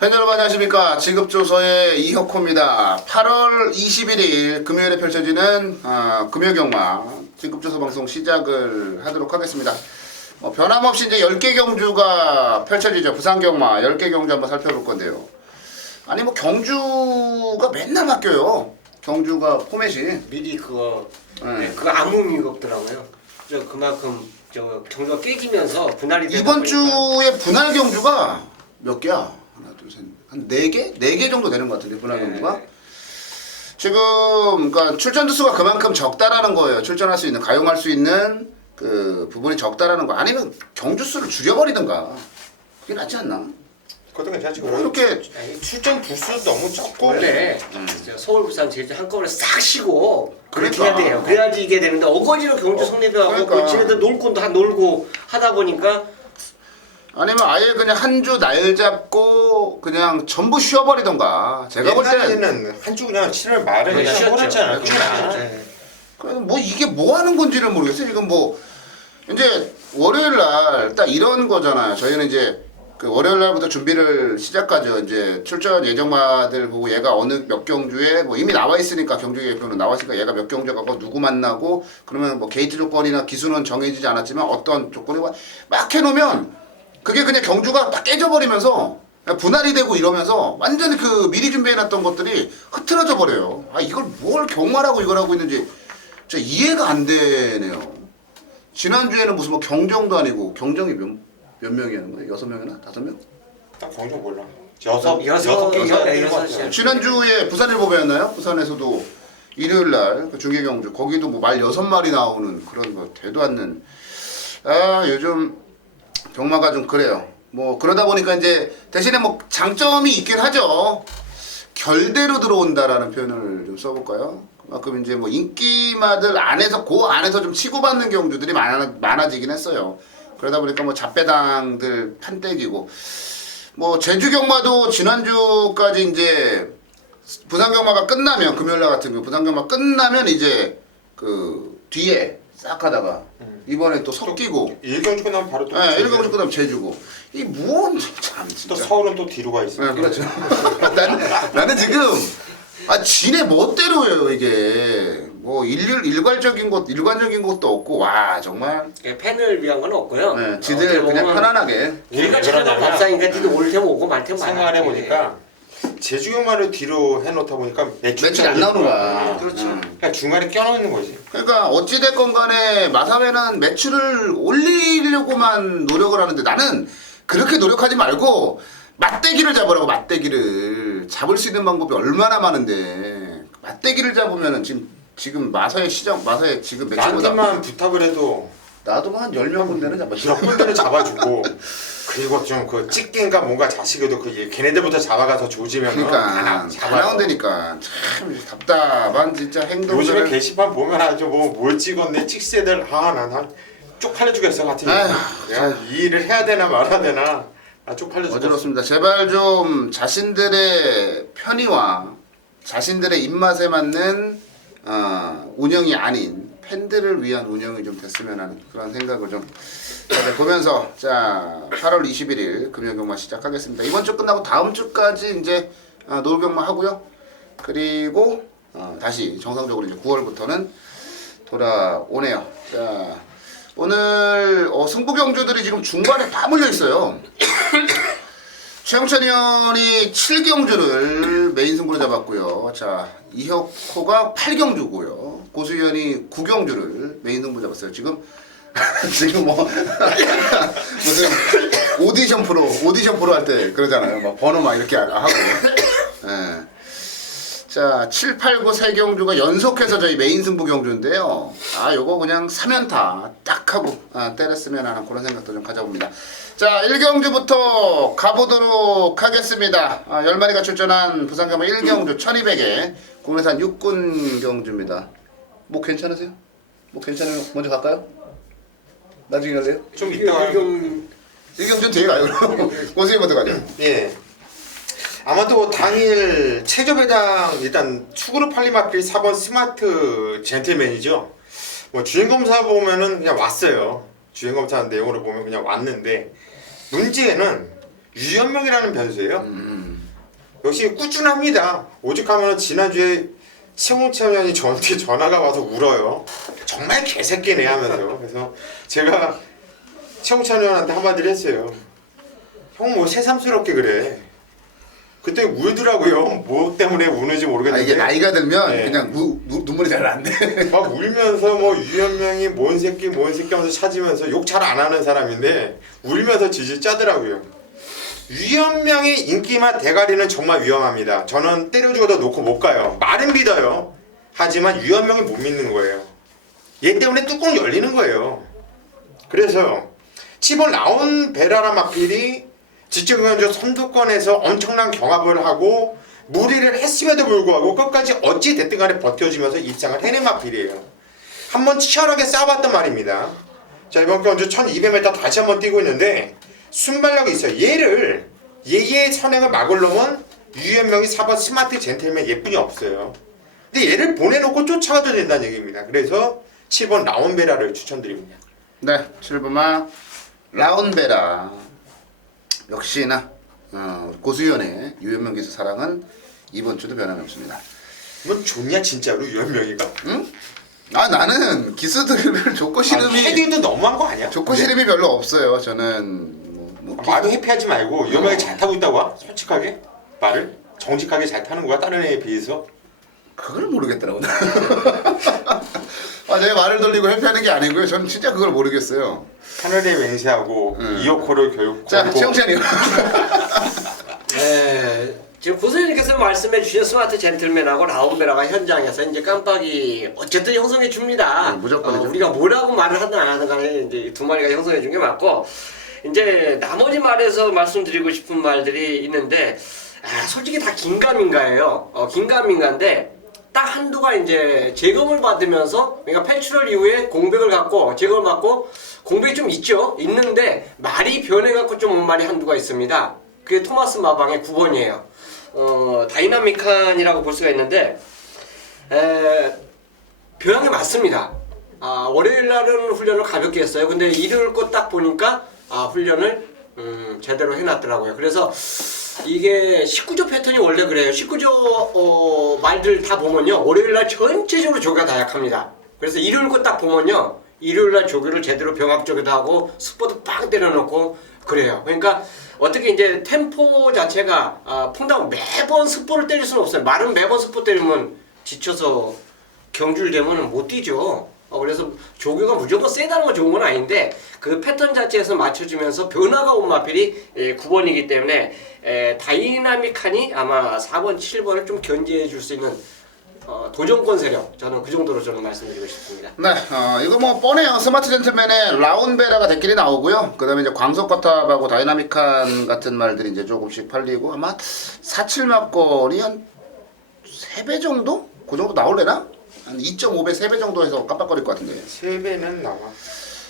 팬 여러분 안녕하십니까. 지급조서의 이혁호입니다. 8월 21일 금요일에 펼쳐지는 금요경마 지급조서 방송 시작을 하도록 하겠습니다. 변함없이 이제 10개 경주가 펼쳐지죠. 부산경마 10개 경주 한번 살펴볼 건데요. 아니 뭐 경주가 맨날 바뀌어요. 경주가 포맷이 미리 그거 암음이 없더라고요. 그만큼 경주가 깨지면서 분할이 되다 이번 보니까. 주에 분할 경주가 몇 개야? 하나, 둘, 셋, 한 4개? 4개 정도 되는 것 같은데, 분할 경주가. 지금, 그러니까 출전 수가 그만큼 적다라는 거예요. 출전할 수 있는, 가용할 수 있는 그 부분이 적다라는 거. 아니면 경주 수를 줄여버리든가. 그게 낫지 않나? 그것도 괜찮지. 뭐 이렇게 출전 부수 너무 적고. 원래 서울, 부산, 제주 한꺼번에 싹 쉬고 그렇게 그러니까. 해야 돼요. 그래야지 이게 되는데 어거지로 경주 성립하고 그러니까. 지네들 놀 곳도 다 놀고 하다 보니까 아니면 아예 그냥 한 주 날 잡고 그냥 전부 쉬어버리던가. 제가 볼 때는 옛날에는 한 주 그냥 7월 말에 그냥 쉬었죠. 쉬었잖아요. 네. 그래서 뭐 이게 뭐 하는 건지를 모르겠어요. 지금 뭐 이제 월요일 날 딱 이런 거잖아요. 저희는 이제 그 월요일 날부터 준비를 시작하죠. 이제 출전 예정마들 보고 얘가 어느 몇 경주에 뭐 이미 나와 있으니까 경주 계획표는 나와 있으니까 얘가 몇 경주 가고 누구 만나고 그러면 뭐 게이트 조건이나 기수는 정해지지 않았지만 어떤 조건이 막 해놓으면 그게 그냥 경주가 딱 깨져버리면서 분할이 되고 이러면서 완전히 그 미리 준비해놨던 것들이 흐트러져 버려요. 아 이걸 뭘 경마라고 이걸 하고 있는지 진짜 이해가 안 되네요. 지난주에는 무슨 뭐 경정도 아니고 경정이 몇 명이 하는 거예요? 6명이나? 5명? 딱 경정 몰라. 여섯 개, 여섯 시. 지난주에 부산일보배였나요? 부산에서도 일요일 날그 중계경주 거기도 뭐 말 6마리 나오는 그런 거 되도 않는 요즘 경마가 좀 그래요. 뭐 그러다 보니까 이제 대신에 뭐 장점이 있긴 하죠. 결대로 들어온다라는 표현을 좀 써볼까요? 그만큼 이제 뭐 인기마들 안에서 그 안에서 좀 치고받는 경주들이 많아지긴 했어요. 그러다 보니까 뭐 잡배당들 판때기고 뭐 제주 경마도 지난주까지 이제 부산 경마가 끝나면 금요일 날 같은 경우 부산 경마 끝나면 이제 그 뒤에 싹 하다가 이번에 또 섞이고 1경주 끝나면 바로 또. 네, 1경주 끝나면 제주고 이 뭔 참 진짜. 또 서울은 또 뒤로 가 있어. 네, 그렇죠. 나는 지금 지네 멋대로예요 이게 뭐 일괄적인 것도 없고 와 정말 팬을 위한 건 없고요. 네, 지들 그냥 편안하게 우리가 찾아본 밥상이니까 니도 올 테면 오고 말 테면 생각해 보니까 제주 경마를 뒤로 해놓다 보니까 매출이 안 나오는 거야. 그렇죠. 그러니까 중간에 껴넣는 거지. 그러니까 어찌됐건 간에 마사회는 매출을 올리려고만 노력을 하는데 나는 그렇게 노력하지 말고 맞대기를 잡으라고. 맞대기를 잡을 수 있는 방법이 얼마나 많은데 맞대기를 잡으면은 지금 마사회 지금 매출보다 나한테만 부탁을 해도 나도 한 10명 군데는 잡았어. 몇 군데를 잡아주고 그리고 좀 그 찍기인가 뭔가 자식에도 그 걔네들부터 잡아가서 조지면 그러니까 다 나온다니까 참 답답한 진짜 요즘에 행동들을. 게시판 보면 아주 뭘 찍었네 찍새들 난 쪽팔려 죽겠어 같은 아휴, 내가 이 일을 해야 되나 말아야 되나 나 쪽팔려 죽겠어. 어지럽습니다. 제발 좀 자신들의 편의와 자신들의 입맛에 맞는 운영이 아닌 팬들을 위한 운영이 좀 됐으면 하는 그런 생각을 좀 다들 보면서 자 8월 21일 금요경마 시작하겠습니다. 이번 주 끝나고 다음 주까지 이제 노을경마 하고요. 그리고 다시 정상적으로 이제 9월부터는 돌아오네요. 자 오늘 승부경주들이 지금 중반에 다 몰려 있어요. 최영찬 의원이 7경주를 메인 승부로 잡았고요. 자 이혁호가 8경주고요. 고수현이 9경주를 메인 승부 잡았어요. 지금 뭐 무슨 오디션 프로 할 때 그러잖아요. 막 번호 막 이렇게 하고. 예. 자 7, 8, 9 세 경주가 연속해서 저희 메인 승부 경주인데요. 요거 그냥 3연타 딱 하고 때렸으면 하는 그런 생각도 좀 가져봅니다. 자 1경주부터 가보도록 하겠습니다. 10마리가 출전한 부산경마 1경주 1200에 국내산 육군 경주입니다. 뭐 괜찮으세요? 뭐 괜찮으면 먼저 갈까요? 나중에 갈래요? 좀 이따가 1경주 뒤에 가요. 고수희부터 가죠. 예. 아마도 당일 체조배당 일단 축으로 팔림하필 4번 스마트 젠틀맨이죠. 뭐 주행검사 보면은 그냥 왔어요. 주행검사 내용으로 보면 그냥 왔는데 문제는 유연명이라는 변수예요. 역시 꾸준합니다. 오죽하면 지난주에 최홍찬 의원이 저한테 전화가 와서 울어요. 정말 개새끼네 하면서. 그래서 제가 최홍찬 의원한테 한마디를 했어요. 형 뭐 새삼스럽게 그래. 그때 울더라고요. 뭐 때문에 우는지 아, 모르겠는데. 이게 나이가 들면 네. 그냥 눈물이 잘 안 돼. 막 울면서 뭐 유현명이 뭔 새끼 하면서 찾으면서 욕 잘 안 하는 사람인데 울면서 질질 짜더라고요. 유현명의 인기만 대가리는 정말 위험합니다. 저는 때려 죽어도 놓고 못 가요. 말은 믿어요. 하지만 유현명이 못 믿는 거예요. 얘 때문에 뚜껑 열리는 거예요. 그래서 치본 라온 베라라 마필이 지적연주 선두권에서 엄청난 경합을 하고 무리를 했음에도 불구하고 끝까지 어찌 됐든 간에 버텨주면서 입상을 해낸 마필이에요. 한번 치열하게 싸워봤단 말입니다. 자, 이번 경주 1200m 다시 한번 뛰고 있는데 순발력이 있어요. 얘의 선행을 막을 놈은 유현명이 4번 스마트 젠틀맨 예쁜이 없어요. 근데 얘를 보내놓고 쫓아가도 된다는 얘기입니다. 그래서 7번 라온베라를 추천드립니다. 네, 7번마 라온베라. 역시나 고수연의 유현명 기수 사랑은 이번 주도 변함없습니다. 뭐 좋냐 진짜로 유현명이가? 응? 아 나는 기수들을 좋고 싫음이 헤디도 너무한 거 아니야? 좋고 싫음이 별로 없어요. 저는 말도 회피하지 말고 유현명이 잘 타고 있다고 와? 솔직하게? 말을? 정직하게 잘 타는 거야? 다른 애에 비해서? 그걸 모르겠더라고. 아, 내 말을 돌리고 회피하는 게 아니고요. 저는 진짜 그걸 모르겠어요. 하늘에 맹세하고 이어코를 교육. 자, 최영찬이요. 네, 지금 고수님께서 말씀해 주신 스마트 젠틀맨하고 라온베라가 현장에서 이제 깜빡이 어쨌든 형성해 줍니다. 무조건이죠. 우리가 뭐라고 말을 하든 안 하든 간에 이제 두 마리가 형성해 준 게 맞고, 이제 나머지 말에서 말씀드리고 싶은 말들이 있는데, 솔직히 다 긴가민가예요. 긴가민가인데 딱 한두가 이제 재검을 받으면서, 그러니까 패출혈 이후에 공백을 갖고 재검을 받고 공백이 좀 있는데 말이 변해갖고 좀 온 말이 한두가 있습니다. 그게 토마스 마방의 9번이에요. 다이나믹한이라고 볼 수가 있는데, 교양이 맞습니다. 월요일 날은 훈련을 가볍게 했어요. 근데 일요일 거 딱 보니까 훈련을 제대로 해놨더라고요. 그래서 이게 19조 패턴이 원래 그래요. 19조 말들 다 보면요, 월요일 날 전체적으로 조교가 다 약합니다. 그래서 일요일 거 딱 보면요, 일요일 날 조교를 제대로 병합조교도 하고 스포도 빵 때려놓고 그래요. 그러니까 어떻게 이제 템포 자체가 푼다고 매번 스포를 때릴 수는 없어요. 말은 매번 스포 때리면 지쳐서 경주를 되면 못 뛰죠. 그래서 조교가 무조건 세다는 건 좋은 건 아닌데 그 패턴 자체에서 맞춰주면서 변화가 온 마필이 9번이기 때문에 다이나믹하니 아마 4번, 7번을 좀 견제해 줄 수 있는 도전권 세력, 저는 그 정도로 저는 말씀드리고 싶습니다. 네, 이거 뭐 뻔해요. 스마트 젠틀맨의 라온베라가 대끼리 나오고요. 그 다음에 이제 광석거탑하고 다이나믹한 같은 말들이 이제 조금씩 팔리고, 아마 4.7 막걸리 한 3배 정도? 그 정도 나올래나? 한 2.5배, 3배 정도 해서 깜빡거릴 것 같은데. 3배는 나와.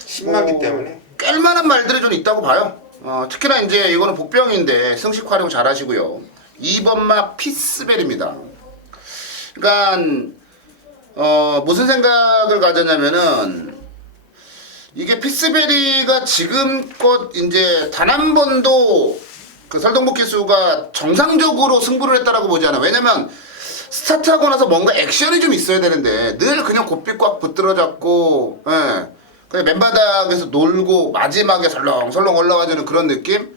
신나기 때문에. 깰만한 말들이 좀 있다고 봐요. 특히나 이제 이거는 복병인데 승식 활용 잘 하시고요. 2번마 피스벨입니다. 그러니까 무슨 생각을 가졌냐면은, 이게 피스베리가 지금껏 이제 단 한 번도 그 설동복 기수가 정상적으로 승부를 했다라고 보지 않아요. 왜냐면 스타트하고 나서 뭔가 액션이 좀 있어야 되는데 늘 그냥 고삐 꽉 붙들어 잡고, 그냥 맨바닥에서 놀고 마지막에 설렁설렁 올라가주는 그런 느낌?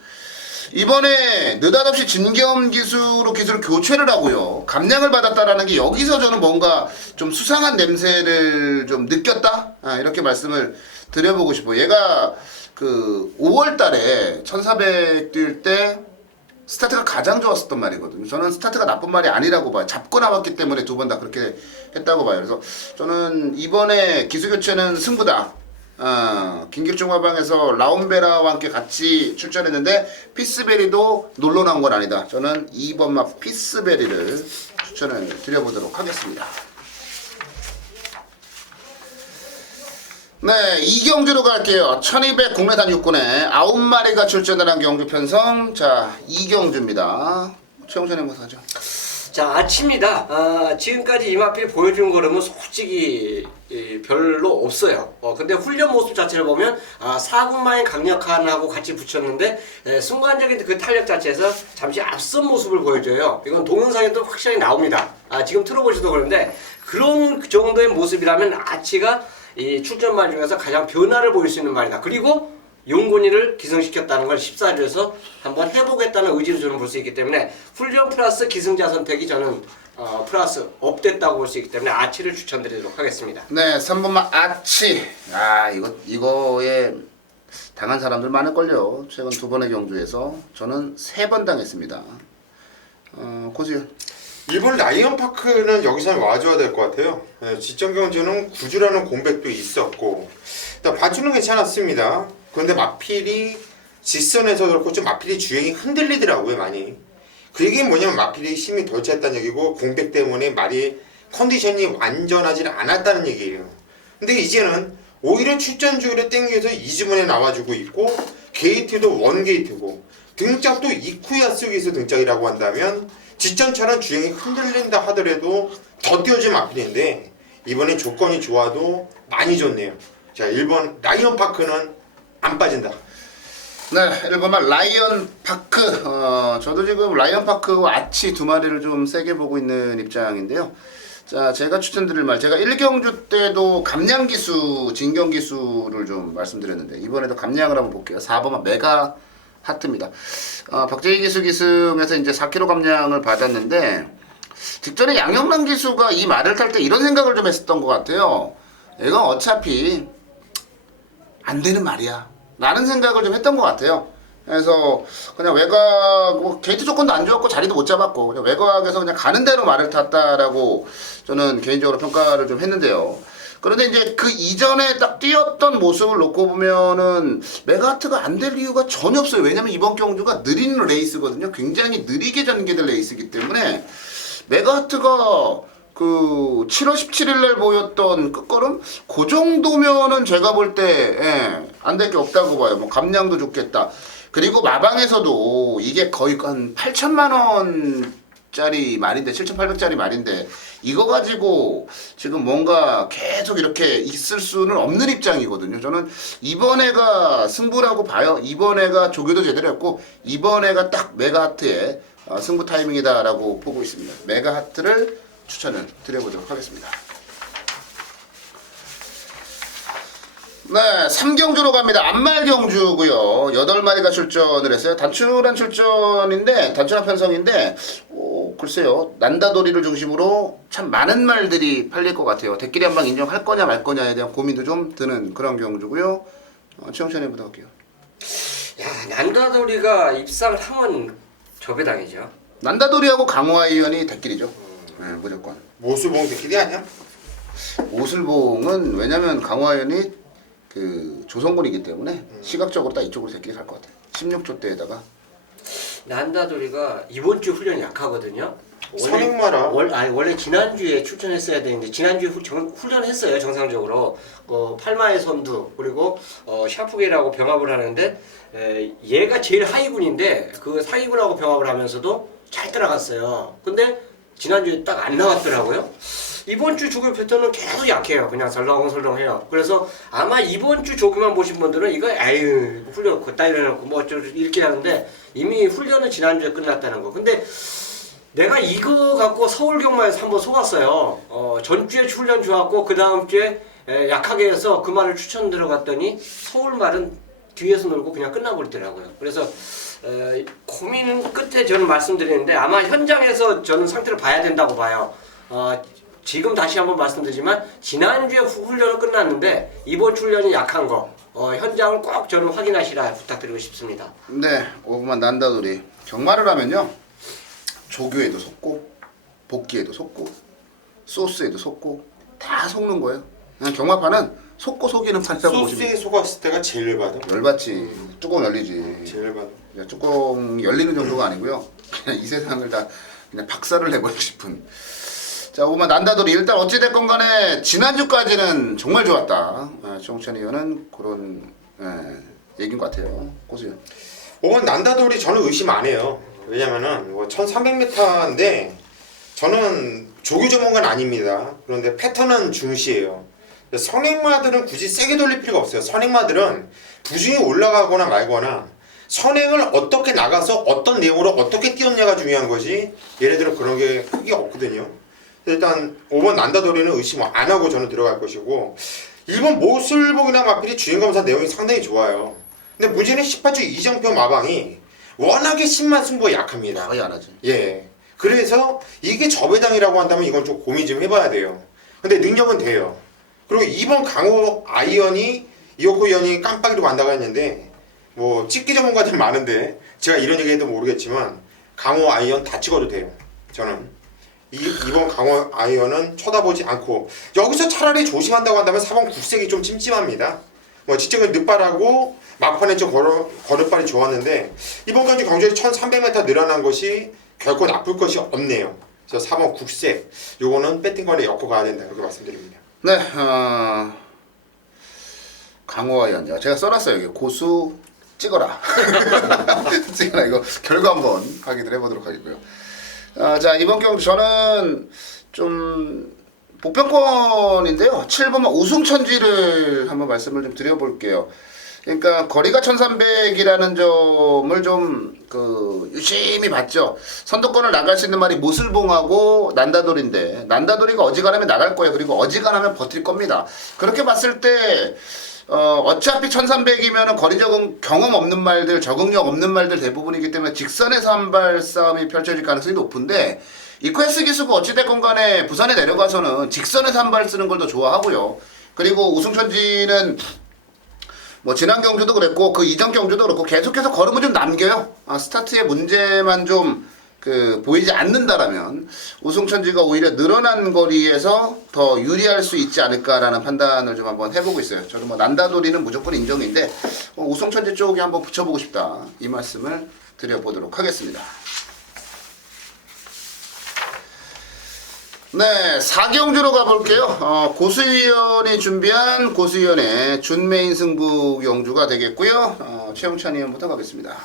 이번에 느닷없이 진겸 기수로 기수를 교체를 하고요. 감량을 받았다라는 게 여기서 저는 뭔가 좀 수상한 냄새를 좀 느꼈다? 이렇게 말씀을 드려보고 싶어요. 얘가 그 5월 달에 1400 뛸 때 스타트가 가장 좋았었단 말이거든요. 저는 스타트가 나쁜 말이 아니라고 봐요. 잡고 나왔기 때문에 두 번 다 그렇게 했다고 봐요. 그래서 저는 이번에 기수 교체는 승부다. 긴급중화방에서 라온베라와 함께 같이 출전했는데 피스베리도 놀러 나온 건 아니다. 저는 2번마 피스베리를 추천을 드려보도록 하겠습니다. 네, 이 경주로 갈게요. 1200 국내단 육군에 9마리가 출전을 한 경주 편성. 자, 이 경주입니다. 최홍찬 해보사죠. 자, 아침입니다. 지금까지 이마필이 보여준 거라면 솔직히 별로 없어요. 근데 훈련 모습 자체를 보면 사군마인 강력한하고 같이 붙였는데 순간적인 그 탄력 자체에서 잠시 앞선 모습을 보여줘요. 이건 동영상에도 확실히 나옵니다. 지금 틀어보셔도 그런데 그런 정도의 모습이라면 아치가 이 출전말 중에서 가장 변화를 보일 수 있는 말이다. 그리고 용곤이를 기승시켰다는 걸 14조에서 한번 해보겠다는 의지를 저는 볼 수 있기 때문에 훈련 플러스 기승자 선택이 저는 플러스 업됐다고 볼 수 있기 때문에 아치를 추천드리도록 하겠습니다. 네, 3번만 아치. 이거에 당한 사람들 많을걸요. 최근 2번의 경주에서 저는 3번 당했습니다. 고수요. 일본 라이언파크는 여기서 와줘야 될 것 같아요. 지점 경주는 구주라는 공백도 있었고 일단 봐주는 괜찮았습니다. 그런데 마필이 직선에서 그렇고 좀 마필이 주행이 흔들리더라고요 많이. 그 얘기는 뭐냐면 마필이 힘이 덜 찼다는 얘기고 공백 때문에 말이 컨디션이 완전하지 않았다는 얘기예요. 근데 이제는 오히려 출전주를 땡겨서 2주문에 나와주고 있고 게이트도 원게이트고 등짝도 이쿠야스기에서 등짝이라고 한다면 직전처럼 주행이 흔들린다 하더라도 더 띄워줄 마필인데 이번엔 조건이 좋아도 많이 좋네요. 자, 1번 라이언파크는 안 빠진다. 네, 1번만 라이언파크. 저도 지금 라이언파크와 아치 2마리를 좀 세게 보고 있는 입장인데요. 자, 제가 추천드릴 말, 제가 1경주 때도 감량기수, 진경기수를 좀 말씀드렸는데 이번에도 감량을 한번 볼게요. 4번만 메가 하트입니다. 박재희 기수 기승에서 이제 4kg 감량을 받았는데 직전에 양영란 기수가 이 말을 탈 때 이런 생각을 좀 했었던 것 같아요. 이건 어차피 안 되는 말이야 라는 생각을 좀 했던 것 같아요. 그래서 그냥 외곽 게이트 조건도 안 좋았고 자리도 못 잡았고 그냥 외곽에서 그냥 가는 대로 말을 탔다라고 저는 개인적으로 평가를 좀 했는데요. 그런데 이제 그 이전에 딱 뛰었던 모습을 놓고 보면은 메가하트가 안 될 이유가 전혀 없어요. 왜냐면 이번 경주가 느린 레이스거든요. 굉장히 느리게 전개될 레이스이기 때문에 메가하트가 그 7월 17일 날 보였던 끝걸음 그 정도면은 제가 볼 때 안 될 게 없다고 봐요. 뭐 감량도 좋겠다. 그리고 마방에서도 이게 거의 한 8천만 원짜리 말인데 7,800짜리 말인데 이거 가지고 지금 뭔가 계속 이렇게 있을 수는 없는 입장이거든요. 저는 이번 해가 승부라고 봐요. 이번 해가 조교도 제대로 했고 이번 해가 딱 메가하트의 승부 타이밍이다라고 보고 있습니다. 메가하트를 추천을 드려보도록 하겠습니다. 네, 3경주로 갑니다. 안말경주고요. 8마리가 출전을 했어요. 단출한 출전인데, 단출한 편성인데, 글쎄요. 난다도리를 중심으로 참 많은 말들이 팔릴 것 같아요. 대끼리 한방 인정할 거냐 말 거냐에 대한 고민도 좀 드는 그런 경주고요. 최영찬님부터 할게요. 야, 난다도리가 입상을 하면 저배당이죠. 난다도리하고 강화이언이 대끼리죠. 네, 무조건. 모수봉 대끼리 아니야? 오슬봉은 왜냐면 강화이언이 그 조성군이기 때문에 시각적으로 딱 이쪽으로 대끼리 갈 것 같아요. 16초 때에다가 난다도리가 이번 주 훈련이 약하거든요. 선행마라. 원래 지난주에 출전했어야 되는데 지난주에 훈련했어요 정상적으로. 8마의 선두 그리고 샤프게라고 병합을 하는데 얘가 제일 하위군인데 그 상위군하고 병합을 하면서도 잘 따라갔어요. 근데 지난주에 딱 안 나왔더라고요. 이번 주 조교 패턴은 계속 약해요. 그냥 설렁설렁해요. 그래서 아마 이번 주 조교만 보신 분들은 이거 아유 훈련 그따위로 해놓고 뭐 어쩌고 이렇게 하는데 이미 훈련은 지난주에 끝났다는 거. 근데 내가 이거 갖고 서울 경마에서 한번 속았어요. 전주에 훈련 좋았고 그 다음 주에 약하게 해서 그 말을 추천 들어갔더니 서울 말은 뒤에서 놀고 그냥 끝나버리더라고요. 그래서 고민 끝에 저는 말씀드리는데 아마 현장에서 저는 상태를 봐야 된다고 봐요. 지금 다시 한번 말씀드리지만 지난주에 훈련은 끝났는데 이번 주 훈련이 약한 거 현장을 꼭 저는 확인하시라 부탁드리고 싶습니다. 네, 5분만 난다도리. 경마를 하면요. 조교에도 속고 복귀에도 속고 소스에도 속고 다 속는 거예요. 그냥 경마판은 속고 속이는 판이라고 보시면 소스에 속았을 때가 제일 열받아. 열받지. 뚜껑 열리지. 제일 열받아. 그냥 뚜껑 열리는 정도가 아니고요. 그냥 이 세상을 다 그냥 박살을 내버리고 싶은. 자, 5만 난다도리. 일단 어찌됐건 간에 지난주까지는 정말 좋았다. 정찬 의원은 그런 얘기인 것 같아요. 고수요. 5번 난다도리 저는 의심 안 해요. 왜냐면은 1300m인데 저는 조교 전문가는 아닙니다. 그런데 패턴은 중시해요. 선행마들은 굳이 세게 돌릴 필요가 없어요. 선행마들은 부중이 올라가거나 말거나 선행을 어떻게 나가서 어떤 내용으로 어떻게 띄웠냐가 중요한 거지 예를 들어 그런 게 크게 없거든요. 일단 5번 난다도리는 의심 안 하고 저는 들어갈 것이고 1번 모술복이나 마필이 주인검사 내용이 상당히 좋아요. 근데 문제는 18주 이정표 마방이 워낙에 10만 승부가 약합니다. 거의 안 하지. 예. 그래서 이게 저배당이라고 한다면 이건 좀 고민 좀 해봐야 돼요. 근데 능력은 돼요. 그리고 2번 강호 아이언이 이호코 이언이 깜빡이로 간다고 했는데 뭐 찍기 전문가들 많은데 제가 이런 얘기해도 모르겠지만 강호 아이언 다 찍어도 돼요. 저는 2번 강호 아이언은 쳐다보지 않고 여기서 차라리 조심한다고 한다면 4번 국색이 좀 찜찜합니다. 뭐 지적은 늦발하고 막판에 좀 걸음발이 좋았는데 이번 경기 경주에서 1300m 늘어난 것이 결코 나쁠 것이 없네요. 그래서 4번 국색 요거는 배팅권에 엮어 가야 된다 이렇게 말씀드립니다. 네, 강호와 연자 제가 써놨어요. 여기 고수 찍어라. 찍어라. 이거 결과 한번 확인을 해보도록 하겠고요. 자, 이번 경기 저는 좀 복병권인데요. 7번 우승천지를 한번 말씀을 좀 드려볼게요. 그러니까 거리가 1300이라는 점을 좀 유심히 봤죠. 선두권을 나갈 수 있는 말이 모슬봉하고 난다돌인데 난다돌이가 어지간하면 나갈 거예요. 그리고 어지간하면 버틸 겁니다. 그렇게 봤을 때 어차피 1300이면은 거리 적응 경험 없는 말들, 적응력 없는 말들 대부분이기 때문에 직선에서 한 발 싸움이 펼쳐질 가능성이 높은데 이퀘스 기수가 어찌됐건 간에 부산에 내려가서는 직선에서 한 발 쓰는 걸 더 좋아하고요. 그리고 우승천지는 뭐 지난 경주도 그랬고 그 이전 경주도 그렇고 계속해서 걸음을 좀 남겨요. 스타트에 문제만 좀 보이지 않는다라면 우승천지가 오히려 늘어난 거리에서 더 유리할 수 있지 않을까라는 판단을 좀 한번 해보고 있어요. 저는 뭐 난다돌이는 무조건 인정인데 우승천지 쪽에 한번 붙여보고 싶다 이 말씀을 드려보도록 하겠습니다. 네, 4경주로 가볼게요. 고수위원이 준비한 고수위원의 준메인 승부 경주가 되겠고요. 최영찬 의원부터 가겠습니다.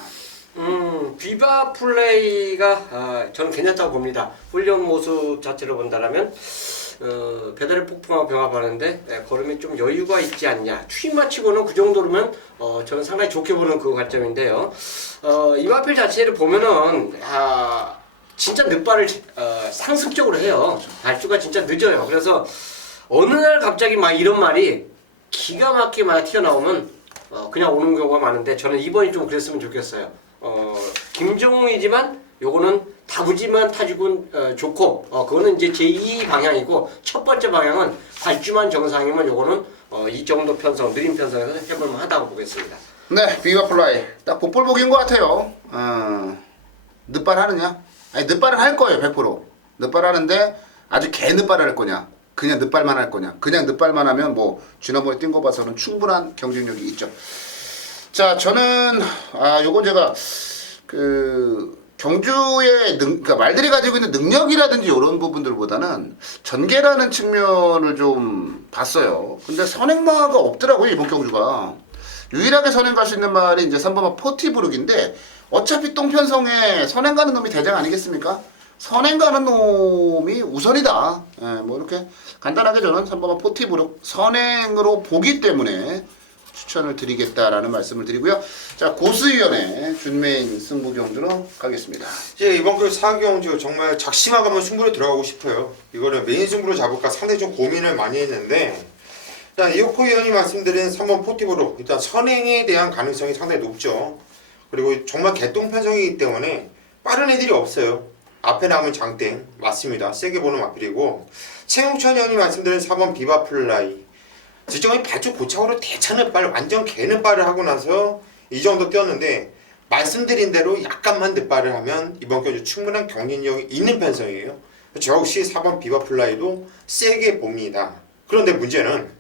비바 플레이가 저는 괜찮다고 봅니다. 훈련 모습 자체로 본다라면 배달의 폭풍하고 병합하는데 걸음이 좀 여유가 있지 않냐. 추임마치고는 그 정도로면 저는 상당히 좋게 보는 그 관점인데요. 이마필 자체를 보면은 진짜 늦발을 상습적으로 해요. 발주가 진짜 늦어요. 그래서 어느 날 갑자기 막 이런 말이 기가 막히게 막 튀어나오면 그냥 오는 경우가 많은데 저는 이번이 좀 그랬으면 좋겠어요. 김종웅이지만 요거는 다부지만 타주군 좋고 그거는 이제 제2 방향이고 첫 번째 방향은 발주만 정상이면 요거는 이 정도 편성, 느린 편성에서 해볼만 하다고 보겠습니다. 네, 비바 플라이 딱 복불복인 것 같아요. 늦발 하느냐? 아니 늦발을 할 거예요. 100%. 늦발 하는데 아주 개 늦발을 할 거냐? 그냥 늦발만 할 거냐? 그냥 늦발만 하면 뭐 지난번에 뛴 거 봐서는 충분한 경쟁력이 있죠. 자, 저는 요건 제가 경주의 그러니까 말들이 가지고 있는 능력이라든지 이런 부분들보다는 전개라는 측면을 좀 봤어요. 근데 선행마가 없더라고요, 이번 경주가. 유일하게 선행 갈 수 있는 말이 이제 3번마 포티브룩인데 어차피 똥편성에 선행 가는 놈이 대장 아니겠습니까? 선행 가는 놈이 우선이다. 예, 뭐 이렇게 간단하게 저는 3번마 포티브룩 선행으로 보기 때문에 추천을 드리겠다라는 말씀을 드리고요. 자, 고수위원회 준메인 승부 경주로 가겠습니다. 이번 그 4경주 정말 작심하고 한번 승부로 들어가고 싶어요. 이거를 메인 승부로 잡을까 상당히 좀 고민을 많이 했는데 일단 이호코 의원이 말씀드린 3번 포티브로 일단 선행에 대한 가능성이 상당히 높죠. 그리고 정말 개똥 편성이기 때문에 빠른 애들이 없어요. 앞에 남은 장땡 맞습니다. 세게 보는 마필이고 최용천 의원이 말씀드린 4번 비바플라이 지정이 발주 고착으로 대차늦발 완전 개늦발을 하고 나서 이 정도 뛰었는데 말씀드린 대로 약간만 늦발을 하면 이번 경주 충분한 경쟁력이 있는 편성이에요. 저 역시 4번 비바플라이도 세게 봅니다. 그런데 문제는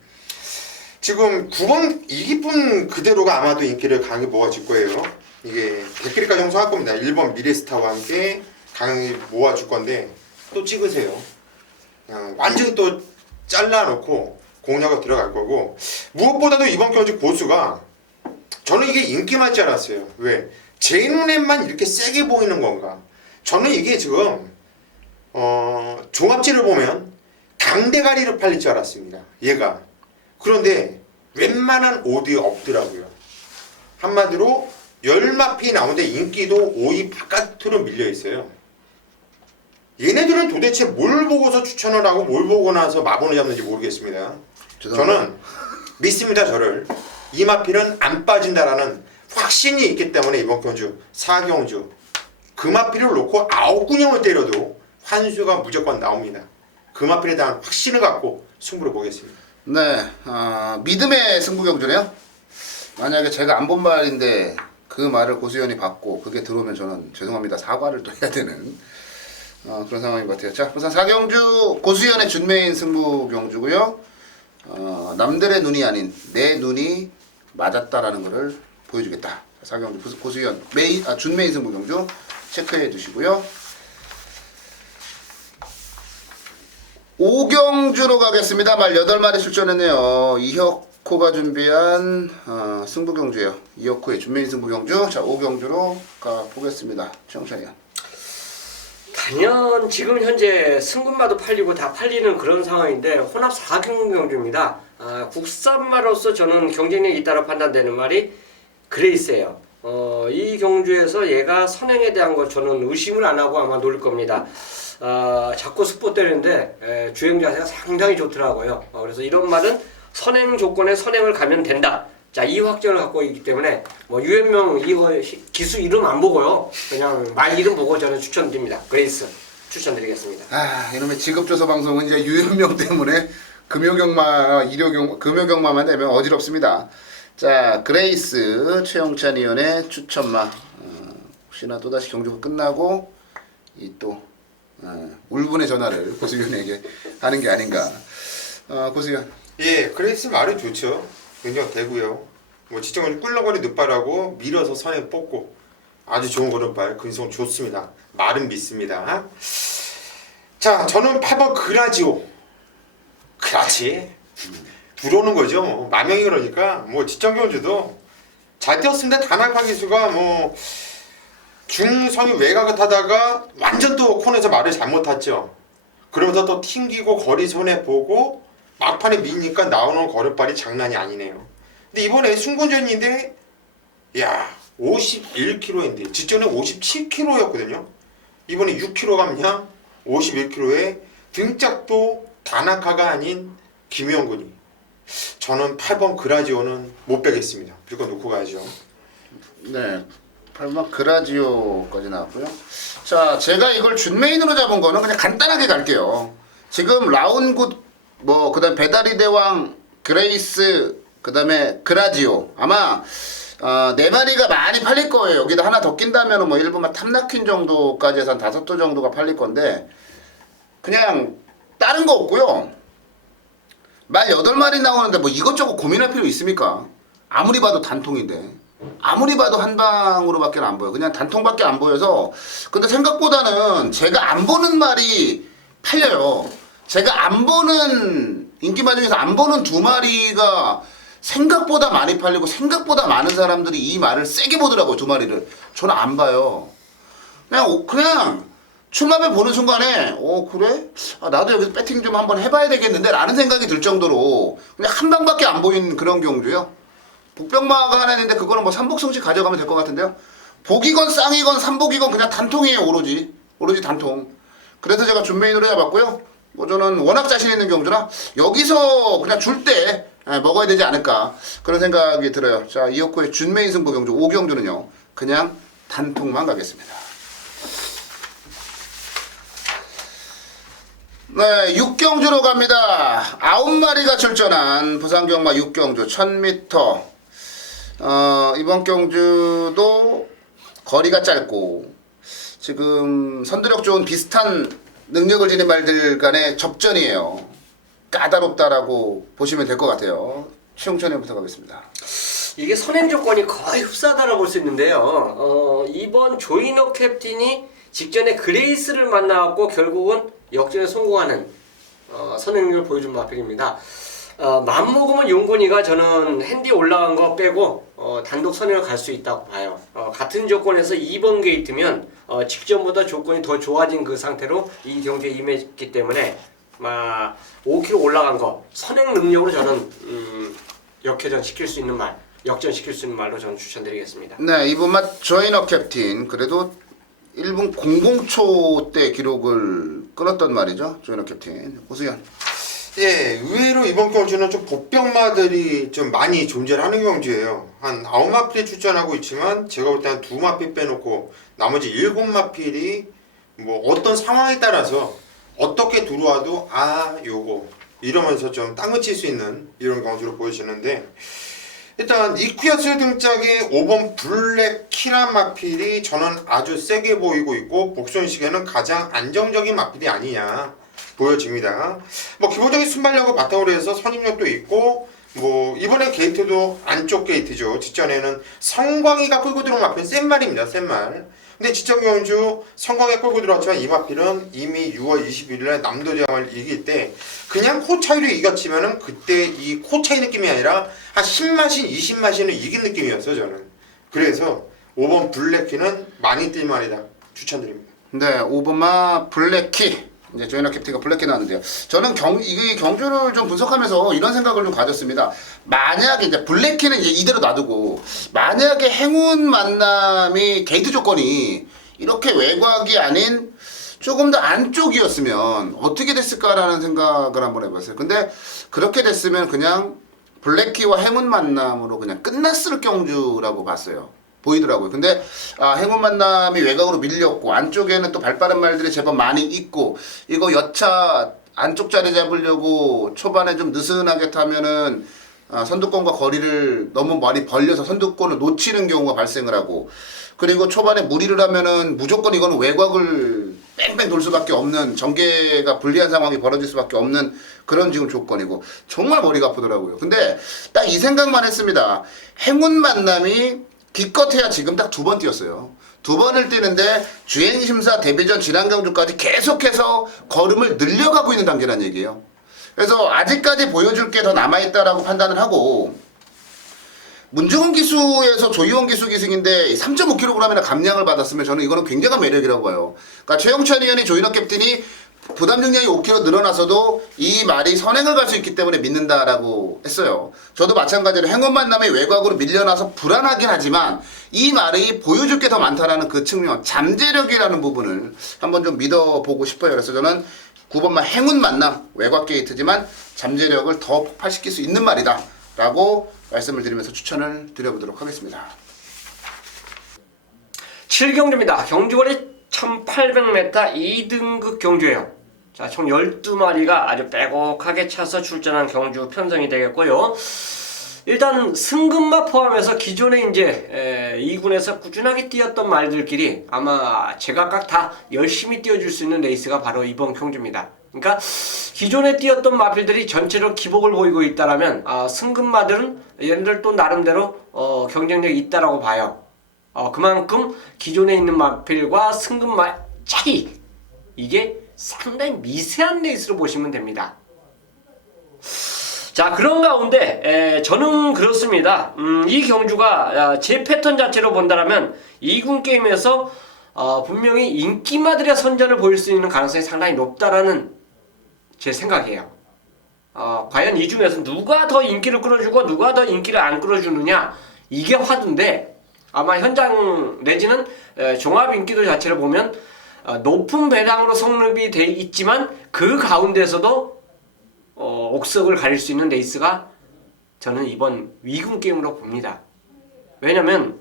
지금 9번 이기쁨 그대로가 아마도 인기를 강하게 모아줄 거예요. 이게 100개까지 형성할 겁니다. 1번 미래스타와 함께 강하게 모아줄 건데 또 찍으세요. 그냥 완전히 또 잘라놓고 공략을 들어갈 거고 무엇보다도 이번 경주 고수가 저는 이게 인기만 줄 알았어요. 왜? 제 눈에만 이렇게 세게 보이는 건가? 저는 이게 지금 종합지를 보면 강대가리로 팔릴 줄 알았습니다. 얘가. 그런데 웬만한 오디오 없더라고요. 한마디로 열마피 나오는데 인기도 5위 바깥으로 밀려 있어요. 얘네들은 도대체 뭘 보고서 추천을 하고 뭘 보고 나서 마본을 잡는지 모르겠습니다. 저는 믿습니다. 저를. 이마피는 안 빠진다라는 확신이 있기 때문에 이번 경주 4경주 금마피를 놓고 9군형을 때려도 환수가 무조건 나옵니다. 금마피에 대한 확신을 갖고 승부를 보겠습니다. 네, 믿음의 승부 경주네요. 만약에 제가 안 본 말인데 그 말을 고수연이 받고 그게 들어오면 저는 죄송합니다. 사과를 또 해야 되는 그런 상황인 것 같아요. 자, 우선 4경주 고수연의 준메인 승부 경주고요. 남들의 눈이 아닌 내 눈이 맞았다라는 것을 보여주겠다. 4경주 고수연 준메인 승부 경주 체크해 두시고요. 5경주로 가겠습니다. 말 8마리 출전했네요. 이혁호가 준비한 승부 경주예요. 이혁호의 준메인 승부 경주. 자, 5경주로 가보겠습니다. 최영찬이요. 단연 지금 현재 승군마도 팔리고 다 팔리는 그런 상황인데 혼합 4경 경주입니다. 국산마로서 저는 경쟁력이 있다고 판단되는 말이 그레이스예요. 이 경주에서 얘가 선행에 대한 걸 저는 의심을 안 하고 아마 노릴 겁니다. 자꾸 스포 때리는데 주행 자세가 상당히 좋더라고요. 그래서 이런 말은 선행 조건에 선행을 가면 된다. 자, 이 확정을 갖고 있기 때문에 뭐 유현명 이거 기수 이름 안 보고요. 그냥 말 이름 보고 저는 추천드립니다. 그레이스 추천드리겠습니다. 이놈의 직업조서 방송은 이제 유현명 때문에 금요경마만 되면 어지럽습니다. 자, 그레이스 최영찬 의원의 추천마. 혹시나 또다시 경주가 끝나고 이 또 울분의 전화를 고수위원에게 하는 게 아닌가. 고수위원. 예, 그레이스 말은 좋죠. 굉장히 되고요. 뭐 지정을 꿀렁거리 늑발하고 밀어서 선에 뽑고 아주 좋은 걸음발 근성 좋습니다. 말은 믿습니다. 자, 저는 8번 그라지오. 그렇지. 들어오는 거죠. 뭐. 만명이 그러니까 뭐 지정경주도 잘 뛰었습니다. 단학파 기수가 뭐 중선이 외곽을 타다가 완전 또 코너에서 말을 잘못 탔죠. 그러면서 또 튕기고 거리 손해 보고 막판에 미니까 나오는 걸음발이 장난이 아니네요. 근데 이번에 순군전인데 야 51kg인데 직전에 57kg였거든요. 이번에 6kg 감량 51kg에 등짝도 다나카가 아닌 김영근이. 저는 8번 그라지오는 못 빼겠습니다. 무조건 놓고 가야죠. 네, 8번 그라지오까지 나왔고요. 자, 제가 이걸 준메인으로 잡은 거는 그냥 간단하게 갈게요. 지금 라운굿 그다음 배다리 대왕 그레이스 그다음에 그라지오 아마 4마리가 많이 팔릴 거예요. 여기다 하나 더 낀다면 뭐 일부만 탐나퀸 정도까지 해서 한 5도 정도가 팔릴 건데 그냥 다른 거 없고요. 말 8마리 나오는데 뭐 이것저것 고민할 필요 있습니까? 아무리 봐도 단통인데 아무리 봐도 한 방으로밖에 안 보여. 그냥 단통밖에 안 보여서. 근데 생각보다는 제가 안 보는 말이 팔려요. 제가 안 보는 인기말 중에서 안 보는 2마리가 생각보다 많이 팔리고 생각보다 많은 사람들이 이 말을 세게 보더라고요. 2마리를. 저는 안 봐요. 그냥 출마배 보는 순간에 그래? 나도 여기서 배팅 좀 한번 해봐야 되겠는데 라는 생각이 들 정도로 그냥 한 방밖에 안 보이는 그런 경주요. 복병마가 하나 있는데 그거는 뭐 삼복승식 가져가면 될 것 같은데요. 복이건 쌍이건 삼복이건 그냥 단통이에요. 오로지 단통. 그래서 제가 준메인으로 잡았고요. 저는 워낙 자신 있는 경주라 여기서 그냥 줄 때 먹어야 되지 않을까 그런 생각이 들어요. 자, 이혁호의 준메인 승부 경주 5경주는요 그냥 단통만 가겠습니다. 네, 6경주로 갑니다. 9마리가 출전한 부산경마 6경주 1000m. 이번 경주도 거리가 짧고 지금 선두력 좋은 비슷한 능력을 지닌 말들 간의 접전이에요. 까다롭다라고 보시면 될 것 같아요. 최용천부터 가겠습니다. 이게 선행 조건이 거의 흡사하다고 볼 수 있는데요. 이번 조인호 캡틴이 직전에 그레이스를 만나갖고 결국은 역전에 성공하는 선행력을 보여준 마픽입니다. 맘먹으면 용군이가 저는 핸디 올라간 거 빼고 단독 선행을 갈 수 있다고 봐요. 같은 조건에서 2번 게이트면 직전보다 조건이 더 좋아진 그 상태로 이 경기에 임했기 때문에 5kg 올라간 거 선행 능력으로 저는 역회전 시킬 수 있는 말, 역전 시킬 수 있는 말로 저는 추천드리겠습니다. 네, 이번 맛 조이너 캡틴 그래도 1분 00초 때 기록을 끊었던 말이죠. 조이너 캡틴. 오수연. 예, 의외로 이번 경주는 좀 복병마들이 좀 많이 존재하는 경주예요. 한 9마필이 출전하고 있지만 제가 볼 때 한 2마필 빼놓고 나머지 7마필이 뭐 어떤 상황에 따라서 어떻게 들어와도 요거 이러면서 좀 땅을 칠 수 있는 이런 경주로 보여지는데, 일단 이쿠야스 등짝의 5번 블랙 키란 마필이 저는 아주 세게 보이고 있고 복선식에는 가장 안정적인 마필이 아니냐 보여집니다. 뭐 기본적인 순발력을 바탕으로 해서 선임력도 있고, 뭐 이번에 게이트도 안쪽 게이트죠. 직전에는 성광이가 끌고 들어온 마필은 센 말입니다. 센 말. 근데 직전 경주 성광이 끌고 들어왔지만 이 마필은 이미 6월 21일에 남도장을 이길 때 그냥 코 차이로 이겼지만은 그때 이 코 차이 느낌이 아니라 한 10마신 20마신을 이긴 느낌이었어요. 저는. 그래서 5번 블랙키는 많이 뛸만이다 추천드립니다. 네, 5번마 블랙키. 이제 조이너 캡틴가 블랙키 나왔는데요. 저는 이 경주를 좀 분석하면서 이런 생각을 좀 가졌습니다. 만약에 이제 블랙키는 이제 이대로 놔두고 만약에 행운 만남이 게이트 조건이 이렇게 외곽이 아닌 조금 더 안쪽이었으면 어떻게 됐을까라는 생각을 한번 해봤어요. 근데 그렇게 됐으면 그냥 블랙키와 행운 만남으로 그냥 끝났을 경주라고 봤어요. 보이더라고요. 근데 행운 만남이 외곽으로 밀렸고 안쪽에는 또 발빠른 말들이 제법 많이 있고, 이거 여차 안쪽 자리 잡으려고 초반에 좀 느슨하게 타면은 선두권과 거리를 너무 많이 벌려서 선두권을 놓치는 경우가 발생을 하고, 그리고 초반에 무리를 하면은 무조건 이거는 외곽을 뺑뺑 돌 수밖에 없는, 전개가 불리한 상황이 벌어질 수밖에 없는 그런 지금 조건이고 정말 머리가 아프더라고요. 근데 딱 이 생각만 했습니다. 행운 만남이 기껏해야 지금 딱 2번 뛰었어요. 2번을 뛰는데 주행심사 데뷔전 지난 경주까지 계속해서 걸음을 늘려가고 있는 단계란 얘기예요. 그래서 아직까지 보여줄 게 더 남아있다라고 판단을 하고, 문중원 기수에서 조희원 기수 기승인데 3.5kg이나 감량을 받았으면 저는 이거는 굉장한 매력이라고 봐요. 그러니까 최영찬 의원이 조이너 캡틴이 부담 중량이 5kg 늘어나서도 이 말이 선행을 갈 수 있기 때문에 믿는다라고 했어요. 저도 마찬가지로 행운 만남의 외곽으로 밀려나서 불안하긴 하지만 이 말이 보여줄 게 더 많다라는 그 측면, 잠재력이라는 부분을 한번 좀 믿어보고 싶어요. 그래서 저는 9번만 행운 만남, 외곽 게이트지만 잠재력을 더 폭발시킬 수 있는 말이다 라고 말씀을 드리면서 추천을 드려보도록 하겠습니다. 7경주입니다. 경주거리 1800m 2등급 경주예요. 자, 총 12마리가 아주 빼곡하게 차서 출전한 경주 편성이 되겠고요. 일단 승급마 포함해서 기존에 이제 2군에서 꾸준하게 뛰었던 말들끼리 아마 제각각 다 열심히 뛰어줄 수 있는 레이스가 바로 이번 경주입니다. 그러니까 기존에 뛰었던 마필들이 전체로 기복을 보이고 있다라면 승급마들은 얘네들 또 나름대로 경쟁력이 있다라고 봐요. 그만큼 기존에 있는 마필과 승급마 차이, 이게 상당히 미세한 레이스로 보시면 됩니다. 자, 그런 가운데 저는 그렇습니다. 이 경주가 제 패턴 자체로 본다라면 2군 게임에서 분명히 인기마들의 선전을 보일 수 있는 가능성이 상당히 높다라는 제 생각이에요. 과연 이 중에서 누가 더 인기를 끌어주고 누가 더 인기를 안 끌어주느냐, 이게 화두인데, 아마 현장 내지는 종합 인기도 자체를 보면 높은 배당으로 성립이 돼 있지만 그 가운데서도 옥석을 가릴 수 있는 레이스가 저는 이번 위군 게임으로 봅니다. 왜냐면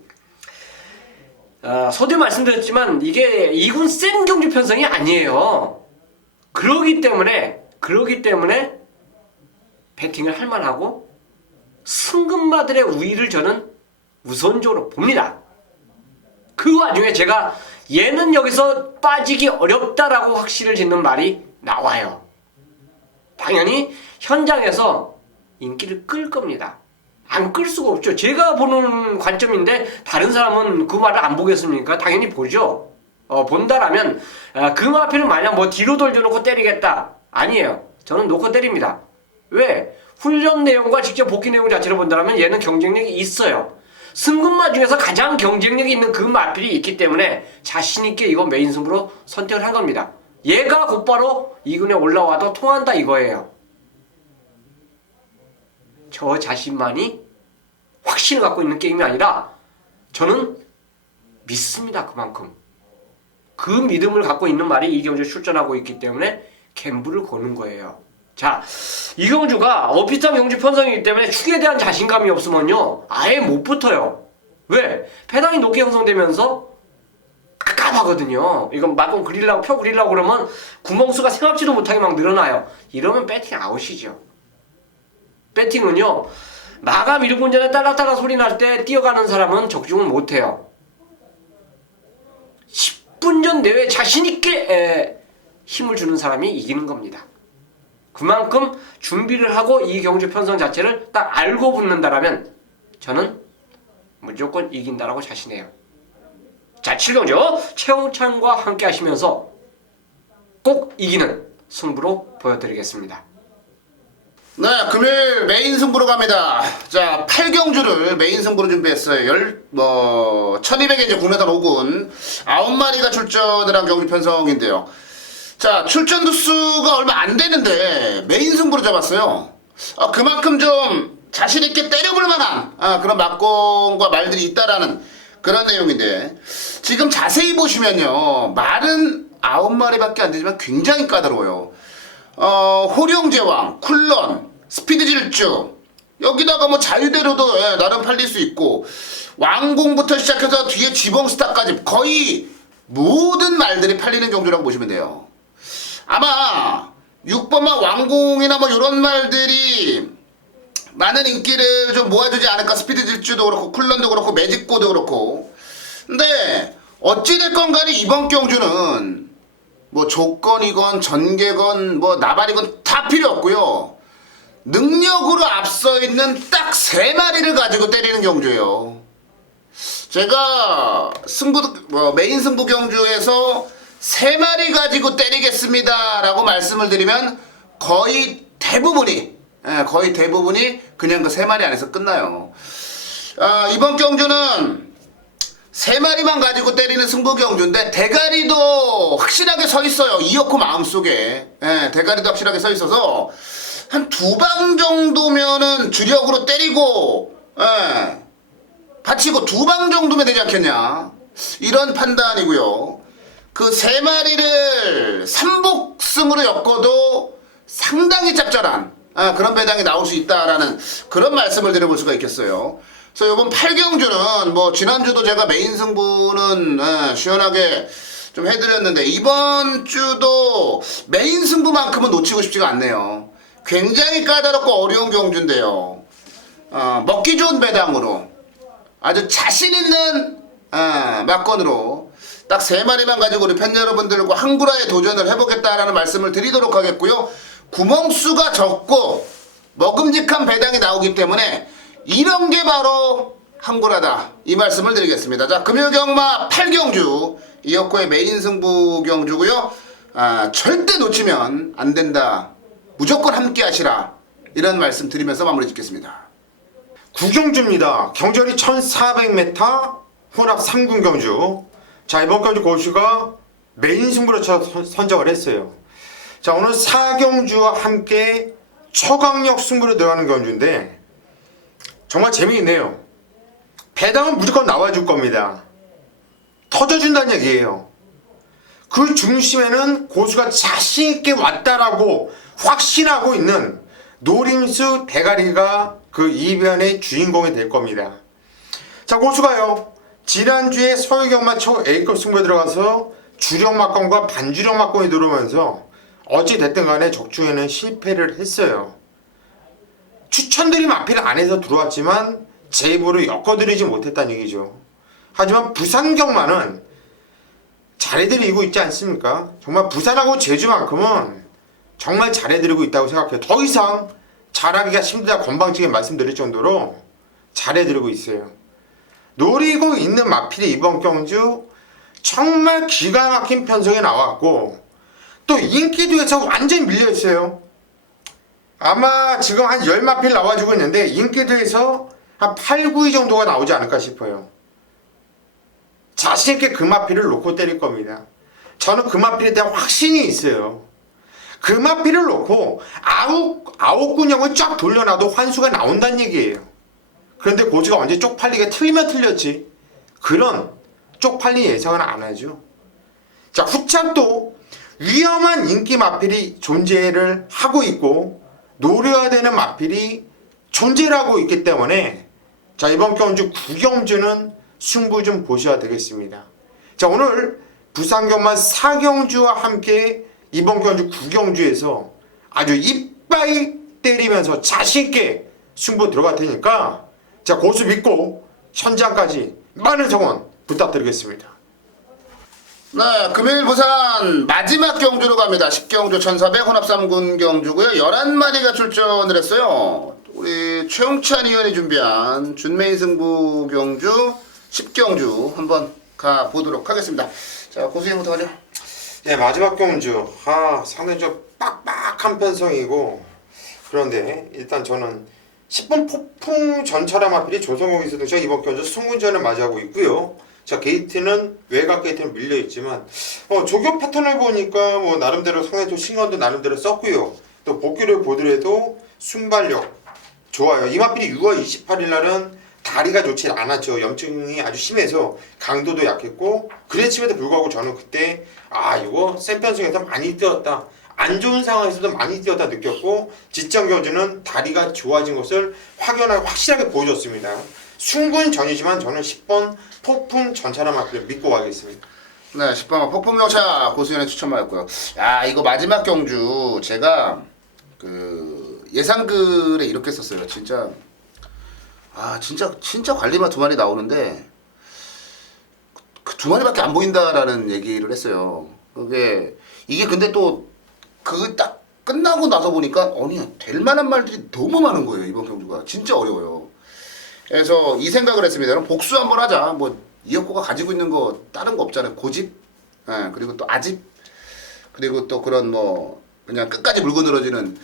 서두에 말씀드렸지만 이게 2군 센 경주 편성이 아니에요. 그러기 때문에 배팅을 할 만하고 승급마들의 우위를 저는 우선적으로 봅니다. 그 와중에 제가 얘는 여기서 빠지기 어렵다라고 확신을 짓는 말이 나와요. 당연히 현장에서 인기를 끌 겁니다. 안 끌 수가 없죠. 제가 보는 관점인데 다른 사람은 그 말을 안 보겠습니까? 당연히 보죠. 본다라면 그 마필은 마냥 뭐 뒤로 돌려놓고 때리겠다, 아니에요. 저는 놓고 때립니다. 왜? 훈련 내용과 직접 복귀 내용 자체를 본다면 얘는 경쟁력이 있어요. 승급마 중에서 가장 경쟁력이 있는 그 마필이 있기 때문에 자신있게 이거 메인 승부로 선택을 한 겁니다. 얘가 곧바로 2군에 올라와도 통한다 이거예요. 저 자신만이 확신을 갖고 있는 게임이 아니라 저는 믿습니다. 그만큼. 그 믿음을 갖고 있는 말이 이경주에 출전하고 있기 때문에 갬블을 거는 거예요. 자, 이경주가 비슷한 경주 편성이기 때문에 축에 대한 자신감이 없으면요 아예 못 붙어요. 왜? 패당이 높게 형성되면서 깝깝하거든요. 이건 막공 그리려고 펴 그리려고 그러면 구멍수가 생각지도 못하게 막 늘어나요. 이러면 배팅 아웃이죠. 배팅은요 마감 1분 전에 딸락딸락 소리 날 때 뛰어가는 사람은 적중을 못해요. 10분 전 내외 자신있게 힘을 주는 사람이 이기는 겁니다. 그만큼 준비를 하고 이 경주 편성 자체를 딱 알고 붙는다라면 저는 무조건 이긴다라고 자신해요. 자, 7경주 최홍찬과 함께 하시면서 꼭 이기는 승부로 보여드리겠습니다. 네, 금요일 메인 승부로 갑니다. 자, 8경주를 메인 승부로 준비했어요. 1200에 이제 국내산 5군 9마리가 출전을 한 경주 편성인데요. 자, 출전 두수가 얼마 안 되는데 메인 승부로 잡았어요. 그만큼 좀 자신있게 때려볼 만한 그런 막공과 말들이 있다라는 그런 내용인데, 지금 자세히 보시면요 말은 9마리밖에 안 되지만 굉장히 까다로워요. 호령제왕, 쿨런, 스피드질주, 여기다가 뭐 자유대로도 나름 팔릴 수 있고, 왕공부터 시작해서 뒤에 지봉스타까지 거의 모든 말들이 팔리는 경주라고 보시면 돼요. 아마 6번만 왕공이나 뭐 이런 말들이 많은 인기를 좀 모아주지 않을까. 스피드질주도 그렇고 쿨런도 그렇고 매직고도 그렇고. 근데 어찌됐건 간에 이번 경주는 뭐 조건이건 전개건 뭐 나발이건 다 필요 없고요. 능력으로 앞서 있는 딱 3마리를 가지고 때리는 경주예요. 제가 메인 승부 경주에서 3마리 가지고 때리겠습니다 라고 말씀을 드리면 거의 대부분이 그냥 그 3마리 안에서 끝나요. 이번 경주는 3마리만 가지고 때리는 승부 경주인데 대가리도 확실하게 서 있어요. 이어코 마음속에. 대가리도 확실하게 서 있어서 한 2방 정도면은 주력으로 때리고 받치고 2방 정도면 되지 않겠냐, 이런 판단이고요. 그 3마리를 3복승으로 엮어도 상당히 짭짤한 그런 배당이 나올 수 있다라는 그런 말씀을 드려볼 수가 있겠어요. 그래서 이번 8경주는 뭐 지난주도 제가 메인 승부는 시원하게 좀 해드렸는데, 이번 주도 메인 승부만큼은 놓치고 싶지가 않네요. 굉장히 까다롭고 어려운 경주인데요. 먹기 좋은 배당으로 아주 자신있는 막건으로 딱 3마리만 가지고 우리 팬 여러분들과 항구라에 도전을 해보겠다라는 말씀을 드리도록 하겠고요. 구멍수가 적고 먹음직한 배당이 나오기 때문에 이런 게 바로 항구라다, 이 말씀을 드리겠습니다. 자, 금요 경마 8경주 이어코의 메인 승부 경주고요. 절대 놓치면 안 된다, 무조건 함께 하시라, 이런 말씀 드리면서 마무리 짓겠습니다. 9경주입니다. 경절이 1400m, 혼합 3군 경주. 자, 이번 경주 고수가 메인 승부로 선정을 했어요. 자, 오늘 4경주와 함께 초강력 승부로 들어가는 경주인데 정말 재미있네요. 배당은 무조건 나와줄 겁니다. 터져준다는 얘기예요. 그 중심에는 고수가 자신있게 왔다라고 확신하고 있는 노림수 대가리가 그 이변의 주인공이 될 겁니다. 자, 고수가요, 지난주에 서울경마 초 A급 승부에 들어가서 주력 막공과 반주력 막공이 들어오면서 어찌 됐든 간에 적중에는 실패를 했어요. 추천드림 마필 안에서 들어왔지만 제 입으로 엮어드리지 못했다는 얘기죠. 하지만 부산경마는 잘해드리고 있지 않습니까? 정말 부산하고 제주만큼은 정말 잘해드리고 있다고 생각해요. 더 이상 잘하기가 힘들다 건방지게 말씀드릴 정도로 잘해드리고 있어요. 노리고 있는 마필이 이번 경주 정말 기가 막힌 편성에 나왔고, 또 인기도에서 완전히 밀려있어요. 아마 지금 한 10마필 나와주고 있는데 인기도에서 한 8, 9위 정도가 나오지 않을까 싶어요. 자신있게 금화피를 놓고 때릴 겁니다. 저는 금화필에 대한 확신이 있어요. 금화필을 놓고 아홉 군형을 쫙 돌려놔도 환수가 나온다는 얘기예요. 그런데 고지가 언제 쪽팔리게 틀리면 틀렸지 그런 쪽팔린 예상은 안 하죠. 자, 후참 또 위험한 인기 마필이 존재를 하고 있고 노려야 되는 마필이 존재를 하고 있기 때문에 자, 이번 경주 9경주는 승부 좀 보셔야 되겠습니다. 자, 오늘 부산경만 4경주와 함께 이번 경주 9경주에서 아주 이빠이 때리면서 자신있게 승부 들어갈 테니까 자, 고수 믿고 현장까지 많은 성원 부탁드리겠습니다. 네, 금요일 부산 마지막 경주로 갑니다. 10경주 1400 혼합 3군 경주고요. 11마리가 출전을 했어요. 우리 최용찬 의원이 준비한 준메인 승부 경주 10경주 한번 가보도록 하겠습니다. 자, 고수님부터 가죠. 네, 마지막 경주 상당히 좀 빡빡한 편성이고 그런데 일단 저는 10번 폭풍 전차람 마필이 조성욱이 있어도 이번 경주 승군전을 맞이하고 있고요. 자, 게이트는 외곽 게이트는 밀려 있지만 조교 패턴을 보니까 뭐 나름대로 상당히 좀 신경도 나름대로 썼고요. 또 복귀를 보더라도 순발력 좋아요. 이 마필이 6월 28일 날은 다리가 좋지 않았죠. 염증이 아주 심해서 강도도 약했고 그랬음에도 불구하고 저는 그때 이거 센 편성에서 많이 뛰었다. 안 좋은 상황에서도 많이 뛰었다 느꼈고 지정 경주는 다리가 좋아진 것을 확실하게 보여줬습니다. 순군 전이지만 저는 10번 폭풍 전차람 앞을 믿고 가겠습니다. 네, 10번 폭풍 경차 고수연의 추천받았고요. 야, 이거 마지막 경주 제가 그 예상글에 이렇게 썼어요. 진짜 관리마 2마리 나오는데 그 2마리밖에 안 보인다라는 얘기를 했어요. 이게 근데 또 그 딱 끝나고 나서 보니까 될 만한 말들이 너무 많은 거예요. 이번 경주가 진짜 어려워요. 그래서 이 생각을 했습니다. 그럼 복수 한번 하자. 뭐 이혁고가 가지고 있는 거 다른 거 없잖아요. 고집, 그리고 또 아집, 그리고 또 그런 뭐 그냥 끝까지 물고 늘어지는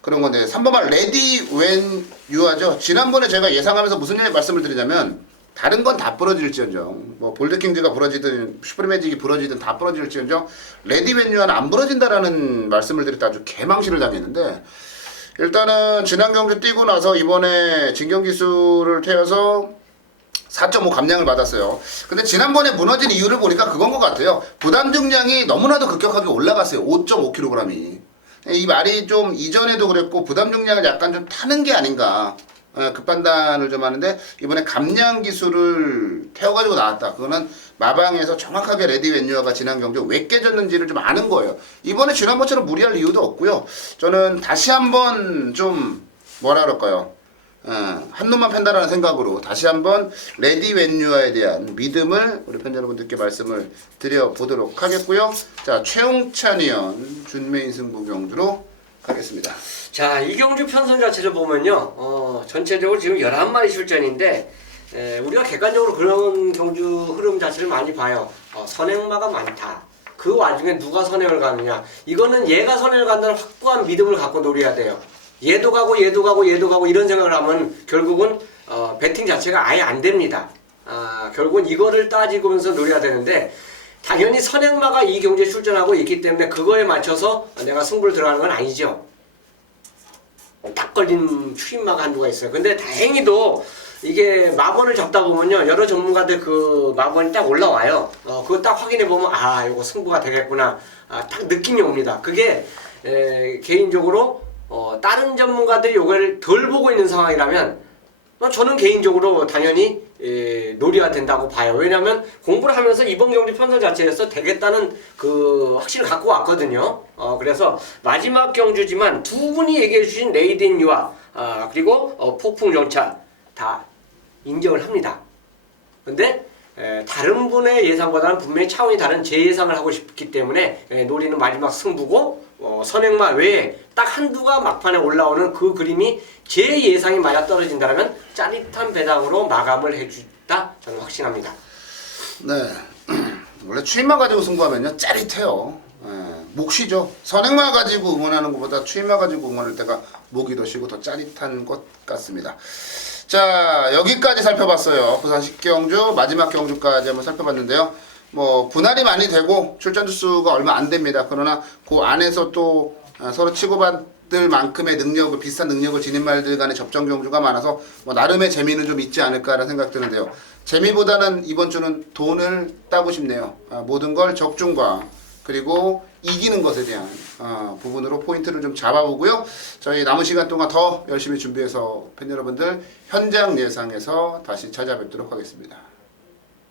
그런 건데 3번만 레디 웬 유하죠. 지난번에 제가 예상하면서 무슨 말씀을 드리냐면 다른 건 다 부러질지언정 뭐 볼드킹즈가 부러지든 슈프리매직이 부러지든 다 부러질지언정 레디 웬 유하는 안 부러진다라는 말씀을 드릴 때 아주 개망신을 당했는데 일단은 지난 경주 뛰고 나서 이번에 진경기수를 태워서 4.5 감량을 받았어요. 근데 지난번에 무너진 이유를 보니까 그건 것 같아요. 부담 중량이 너무나도 급격하게 올라갔어요. 5.5kg이. 이 말이 좀 이전에도 그랬고 부담 중량을 약간 좀 타는 게 아닌가 그 판단을 좀 하는데 이번에 감량 기술을 태워가지고 나왔다. 그거는 마방에서 정확하게 레디 웬유아가 지난 경주 왜 깨졌는지를 좀 아는 거예요. 이번에 지난번처럼 무리할 이유도 없고요. 저는 다시 한번 좀 뭐라 그럴까요? 한 놈만 팬다라는 생각으로 다시 한번 레디 웬유아에 대한 믿음을 우리 팬 여러분들께 말씀을 드려보도록 하겠고요. 자, 최용찬 의원 준메인 승부 경주로 가겠습니다. 자, 이 경주 편성 자체를 보면요, 전체적으로 지금 11마리 출전인데, 우리가 객관적으로 그런 경주 흐름 자체를 많이 봐요. 선행마가 많다. 그 와중에 누가 선행을 가느냐. 이거는 얘가 선행을 간다는 확고한 믿음을 갖고 노려야 돼요. 얘도 가고 이런 생각을 하면 결국은 배팅 자체가 아예 안 됩니다. 결국은 이거를 따지면서 노려야 되는데, 당연히 선행마가 이 경주에 출전하고 있기 때문에 그거에 맞춰서 내가 승부를 들어가는 건 아니죠. 딱 걸린 추임마가 한두가 있어요. 근데 다행히도 이게 마번을 잡다 보면요, 여러 전문가들 그 마번이 딱 올라와요. 그거 딱 확인해 보면 이거 승부가 되겠구나. 딱 느낌이 옵니다. 그게 개인적으로 다른 전문가들이 이걸 덜 보고 있는 상황이라면 저는 개인적으로 당연히 노려야 된다고 봐요. 왜냐하면 공부를 하면서 이번 경주 편성 자체에서 되겠다는 그 확신을 갖고 왔거든요. 그래서 마지막 경주지만 두 분이 얘기해 주신 레이딘 유아 그리고 폭풍 정차 다 인정을 합니다. 근데 다른 분의 예상보다는 분명히 차원이 다른 제 예상을 하고 싶기 때문에 노리는 마지막 승부고 선행마 외에 딱 한두가 막판에 올라오는 그 그림이 제 예상이 맞아떨어진다면 짜릿한 배당으로 마감을 해주다 저는 확신합니다. 네, 원래 추임마 가지고 승부하면요 짜릿해요. 목 쉬죠. 선행마 가지고 응원하는 것보다 추임마 가지고 응원할 때가 목이 더 쉬고 더 짜릿한 것 같습니다. 자, 여기까지 살펴봤어요. 부산 10경주 마지막 경주까지 한번 살펴봤는데요. 뭐 분할이 많이 되고 출전 주수가 얼마 안 됩니다. 그러나 그 안에서 또 서로 치고받을 만큼의 능력을, 비슷한 능력을 지닌 말들 간의 접전 경주가 많아서 뭐 나름의 재미는 좀 있지 않을까라는 생각 드는데요. 재미보다는 이번 주는 돈을 따고 싶네요. 모든 걸 적중과 그리고 이기는 것에 대한 부분으로 포인트를 좀 잡아보고요. 저희 남은 시간 동안 더 열심히 준비해서 팬 여러분들 현장 예상에서 다시 찾아뵙도록 하겠습니다.